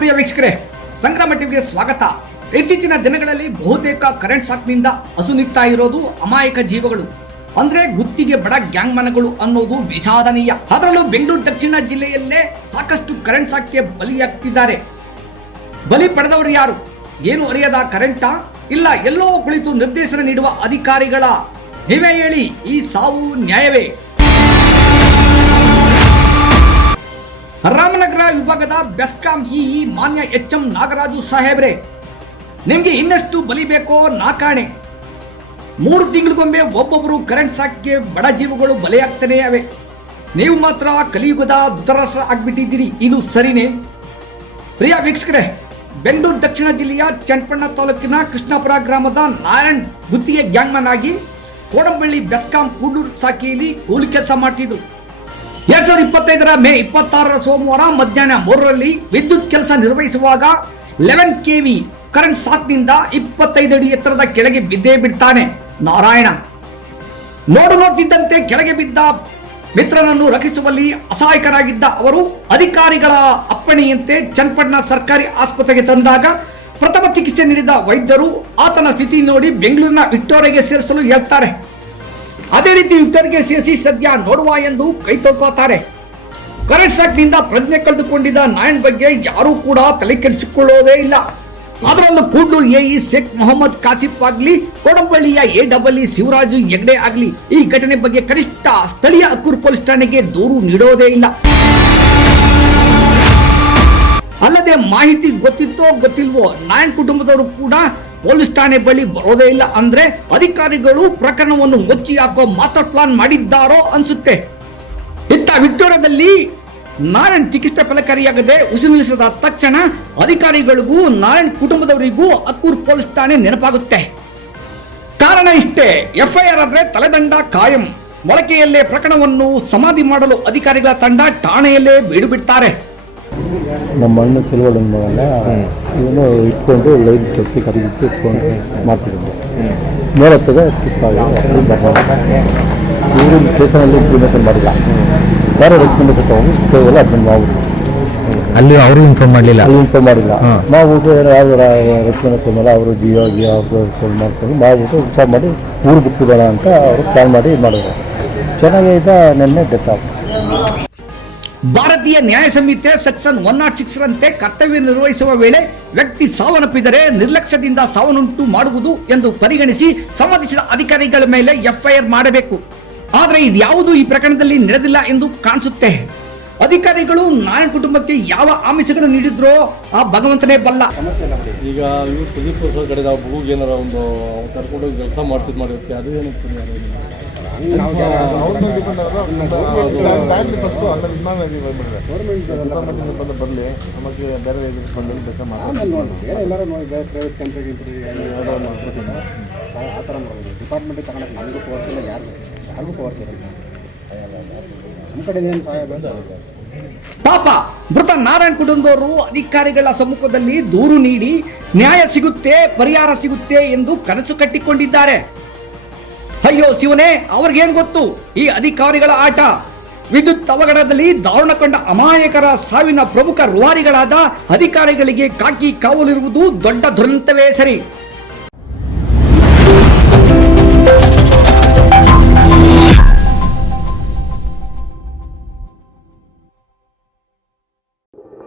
ಪ್ರಿಯ ವೀಕ್ಷಕರೇ, ಸಂಗ್ರಾಮ ಟಿವಿಗೆ ಸ್ವಾಗತ. ಇತ್ತೀಚಿನ ದಿನಗಳಲ್ಲಿ ಬಹುತೇಕ ಕರೆಂಟ್ ಶಾಕ್ನಿಂದ ಅಸುನೀಗ್ತಾ ಇರೋದು ಅಮಾಯಕ ಜೀವಗಳು, ಅಂದ್ರೆ ಗುತ್ತಿಗೆ ಬಡ ಗ್ಯಾಂಗ್ ಮನಗಳು ಅನ್ನೋದು ವಿಷಾದನೀಯ. ಅದರಲ್ಲೂ ಬೆಂಗಳೂರು ದಕ್ಷಿಣ ಜಿಲ್ಲೆಯಲ್ಲೇ ಸಾಕಷ್ಟು ಕರೆಂಟ್ ಶಾಕ್ಗೆ ಬಲಿಯಾಗ್ತಿದ್ದಾರೆ. ಬಲಿ ಪಡೆದವರು ಯಾರು? ಏನು ಅರಿಯದ ಕರೆಂಟಾ, ಇಲ್ಲ ಎಲ್ಲೋ ಕುಳಿತು ನಿರ್ದೇಶನ ನೀಡುವ ಅಧಿಕಾರಿಗಳ? ನೀವೇ ಹೇಳಿ, ಈ ಸಾವು ನ್ಯಾಯವೇ? ರಾಮನಗರ ವಿಭಾಗದ ಬೆಸ್ಕಾಂ ಇಇ ಮಾನ್ಯ ಎಚ್ಎಂ ನಾಗರಾಜು ಸಾಹೇಬ್ರೆ, ನಿಮ್ಗೆ ಇನ್ನಷ್ಟು ಬಲಿ ಬೇಕೋ ನಾಕಾಣೆ. 3 ತಿಂಗಳಿಗೊಮ್ಮೆ ಒಬ್ಬೊಬ್ಬರು ಕರೆಂಟ್ ಶಾಕ್ಗೆ ಬಡ ಜೀವಗಳು ಬಲಿಯಾಗ್ತಾನೆ ಅವೆ. ನೀವು ಮಾತ್ರ ಕಲಿಯುಗದ ಧೃತರಾಷ್ಟ್ರ ಆಗ್ಬಿಟ್ಟಿದ್ದೀರಿ, ಇದು ಸರಿನೇ? ಪ್ರಿಯ ವೀಕ್ಷಕರೇ, ಬೆಂಗಳೂರು ದಕ್ಷಿಣ ಜಿಲ್ಲೆಯ ಚನ್ನಪಟ್ಟಣ ತಾಲೂಕಿನ ಕೃಷ್ಣಾಪುರ ಗ್ರಾಮದ ನಾರಾಯಣ್ ಗುತ್ತಿಗೆ ಗ್ಯಾಂಗ್ಮನ್ ಆಗಿ ಕೋಡಂಬಳ್ಳಿ ಬೆಸ್ಕಾಂ ಕೂಡೂರು ಶಾಖೆಯಲ್ಲಿ ಕೂಲಿ ಕೆಲಸ ಮಾಡ್ತಿದ್ರು. 2025 ಮೇ 26 ಸೋಮವಾರ ಮಧ್ಯಾಹ್ನ 3ರಲ್ಲಿ ವಿದ್ಯುತ್ ಕೆಲಸ ನಿರ್ವಹಿಸುವಾಗ 11 kV ಕರೆಂಟ್ ಶಾಕ್ನಿಂದ 25 ಅಡಿ ಎತ್ತರದ ಕೆಳಗೆ ಬಿದ್ದೇ ಬಿಡ್ತಾನೆ ನಾರಾಯಣ. ನೋಡುತ್ತಿದ್ದಂತೆ ಕೆಳಗೆ ಬಿದ್ದ ಮಿತ್ರನನ್ನು ರಕ್ಷಿಸುವಲ್ಲಿ ಅಸಹಾಯಕರಾಗಿದ್ದ ಅವರು ಅಧಿಕಾರಿಗಳ ಅಪ್ಪಣೆಯಂತೆ ಚನ್ನಪಟ್ಟಣ ಸರ್ಕಾರಿ ಆಸ್ಪತ್ರೆಗೆ ತಂದಾಗ ಪ್ರಥಮ ಚಿಕಿತ್ಸೆ ನೀಡಿದ ವೈದ್ಯರು ಆತನ ಸ್ಥಿತಿ ನೋಡಿ ಬೆಂಗಳೂರಿನ ವಿಕ್ಟೋರಿಯಾಗೆ ಸೇರಿಸಲು ಹೇಳ್ತಾರೆ. ಅದೇ ರೀತಿ ವಿಕ್ಟೋರಿಯಾಗೆ ಸೇರಿಸಿ ಸದ್ಯ ನೋಡುವ ಎಂದು ಕೈ ತೊಳ್ಕೋತಾರೆ. ಕರೆಂಟ್ ಶಾಕ್ನಿಂದ ಪ್ರಜ್ಞೆ ಕಳೆದುಕೊಂಡಿದ್ದ ನಾರಾಯಣ್ ಬಗ್ಗೆ ಯಾರೂ ಕೂಡ ತಲೆ ಕೆಡಿಸಿಕೊಳ್ಳೋದೇ ಇಲ್ಲ. ಅದರಲ್ಲೂ ಕೂಡ್ಲೂರು ಎಇ ಶೇಖ್ ಮೊಹಮ್ಮದ್ ಕಾಸಿಫ್ ಆಗ್ಲಿ, ಕೋಡಂಬಳ್ಳಿಯ ಎಡಬ್ಲ್ಯೂ ಶಿವರಾಜು ಹೆಗ್ಡೆ ಆಗ್ಲಿ ಈ ಘಟನೆ ಬಗ್ಗೆ ಕನಿಷ್ಠ ಸ್ಥಳೀಯ ಅಕ್ಕೂರು ಪೊಲೀಸ್ ಠಾಣೆಗೆ ದೂರು ನೀಡೋದೇ ಇಲ್ಲ. ಅಲ್ಲದೆ ಮಾಹಿತಿ ಗೊತ್ತಿತ್ತೋ ಗೊತ್ತಿಲ್ವೋ ನಾರಾಯಣ್ ಕುಟುಂಬದವರು ಕೂಡ ಪೊಲೀಸ್ ಠಾಣೆ ಬಳಿ ಬರೋದೇ ಇಲ್ಲ. ಅಂದ್ರೆ ಅಧಿಕಾರಿಗಳು ಪ್ರಕರಣವನ್ನು ಮುಚ್ಚಿ ಹಾಕೋ ಮಾಸ್ಟರ್ ಪ್ಲಾನ್ ಮಾಡಿದ್ದಾರೋ ಅನ್ಸುತ್ತೆ. ಇತ್ತ ವಿಕ್ಟೋರಿಯಾದಲ್ಲಿ ನಾರಾಯಣ್ ಚಿಕಿತ್ಸೆ ಫಲಕಾರಿಯಾಗದೆ ಉಸಿರು ನಿಲ್ಲಿಸಿದ ತಕ್ಷಣ ಅಧಿಕಾರಿಗಳಿಗೂ ನಾರಾಯಣ್ ಕುಟುಂಬದವರಿಗೂ ಅಕ್ಕೂರು ಪೊಲೀಸ್ ಠಾಣೆ ನೆನಪಾಗುತ್ತೆ. ಕಾರಣ ಇಷ್ಟೇ, ಎಫ್ಐಆರ್ ಆದ್ರೆ ತಲೆದಂಡ ಕಾಯಂ. ಮೊಳಕೆಯಲ್ಲೇ ಪ್ರಕರಣವನ್ನು ಸಮಾಧಿ ಮಾಡಲು ಅಧಿಕಾರಿಗಳ ತಂಡ ಠಾಣೆಯಲ್ಲೇ ಬೀಡು ಬಿಡ್ತಾರೆ. ನಮ್ಮ ಅಣ್ಣ ತಿಳುವಳಿ ಮಗನ ಇವನು ಇಟ್ಕೊಂಡು ಲೈನ್ ಕೆಲಸಕ್ಕೆ ಅದಕ್ಕೆ ಇಟ್ಕೊಂಡು ಮಾಡ್ತಿದ್ದೆ. ನೋಡತ್ತದೆ ಇವರು ಸ್ಟೇಷನಲ್ಲಿ ಇಂಪ್ಲಿಮೇಷನ್ ಮಾಡಿಲ್ಲ, ಬೇರೆ ರೆಕಮೆಂಡೇಶನ್ ತಗೊಂಡು ಅದನ್ನು ನಾವು ಅಲ್ಲಿ ಅವರು ಇನ್ಫಾರ್ಮ್ ಮಾಡಲಿಲ್ಲ, ನಾವು ಯಾವ್ದು ರೆಕಮೆಂಡೇಶನ್ ಮೇಲೆ ಅವರು ಜಿಯೋ ಅವರು ಫೋನ್ ಮಾಡ್ಕೊಂಡು ಮಾಡಿಬಿಟ್ಟು ಇನ್ಫಾರ್ಮ್ ಮಾಡಿ ಊರು ಬಿಟ್ಬಿಡೋಣ ಅಂತ ಅವರು ಪ್ಲಾನ್ ಮಾಡಿ ಮಾಡಿದ್ರು. ಚೆನ್ನಾಗಿದೆ. ನಿನ್ನೆ ಡೆತ್ ಆಗ್ತದೆ. ಭಾರತೀಯ ನ್ಯಾಯ ಸಂಹಿತೆ ಸೆಕ್ಷನ್ 106 ರಂತೆ ಕರ್ತವ್ಯ ನಿರ್ವಹಿಸುವ ವೇಳೆ ವ್ಯಕ್ತಿ ಸಾವನ್ನಪ್ಪಿದರೆ ನಿರ್ಲಕ್ಷ್ಯದಿಂದ ಸಾವನ್ನುಂಟು ಮಾಡುವುದು ಎಂದು ಪರಿಗಣಿಸಿ ಸಂಬಂಧಿಸಿದ ಅಧಿಕಾರಿಗಳ ಮೇಲೆ ಎಫ್ಐಆರ್ ಮಾಡಬೇಕು. ಆದರೆ ಇದ್ಯಾವುದು ಈ ಪ್ರಕರಣದಲ್ಲಿ ನಡೆದಿಲ್ಲ ಎಂದು ಕಾಣಿಸುತ್ತೆ. ಅಧಿಕಾರಿಗಳು ನಾರಾಯಣ್ ಕುಟುಂಬಕ್ಕೆ ಯಾವ ಆಮಿಷಗಳು ನೀಡಿದ್ರೋ ಆ ಭಗವಂತನೇ ಬಲ್ಲ. ಈಗ ಇವರು ಸುದೀಪ್ ಕಡೆ ನಾವು ಭೂಗೆ ಏನಾರ ಒಂದು ಕರ್ಕೊಂಡು ಕೆಲಸ ಮಾಡಿರುತ್ತೆ, ಅದು ಏನಕ್ಕೆ ಫಸ್ಟು ಅಲ್ಲ ಬರಲಿ ನಮಗೆ ಬೇರೆ ಪ್ರೈವೇಟ್ ಕಂಪ್ನಿ ಆ ಥರ ಮಾಡೋದು. ಡಿಪಾರ್ಟ್ಮೆಂಟಿಗೆ ತಗೊಳಕ್ಕೆ ನಮಗೂ ಕೋರ್ಸಿಲ್ಲ, ಯಾರಿಗೂ ಕೋರ್ಸಿರಲ್ಲ. ನಮ್ಮ ಕಡೆ ಏನು ಸಹಾಯ ಬಂದ ಪಾಪ ಮೃತ ನಾರಾಯಣ್ ಕುಟುಂಬದವರು ಅಧಿಕಾರಿಗಳ ಸಮ್ಮುಖದಲ್ಲಿ ದೂರು ನೀಡಿ ನ್ಯಾಯ ಸಿಗುತ್ತೆ, ಪರಿಹಾರ ಸಿಗುತ್ತೆ ಎಂದು ಕನಸು ಕಟ್ಟಿಕೊಂಡಿದ್ದಾರೆ. ಅಯ್ಯೋ ಶಿವನೇ, ಅವ್ರಿಗೇನ್ ಗೊತ್ತು ಈ ಅಧಿಕಾರಿಗಳ ಆಟ. ವಿದ್ಯುತ್ ಅವಘಡದಲ್ಲಿ ದಾರುಣ ಕಂಡ ಅಮಾಯಕರ ಸಾವಿನ ಪ್ರಮುಖ ರೂವಾರಿಗಳಾದ ಅಧಿಕಾರಿಗಳಿಗೆ ಕಾಕಿ ಕಾವಲಿರುವುದು ದೊಡ್ಡ ದುರಂತವೇ ಸರಿ.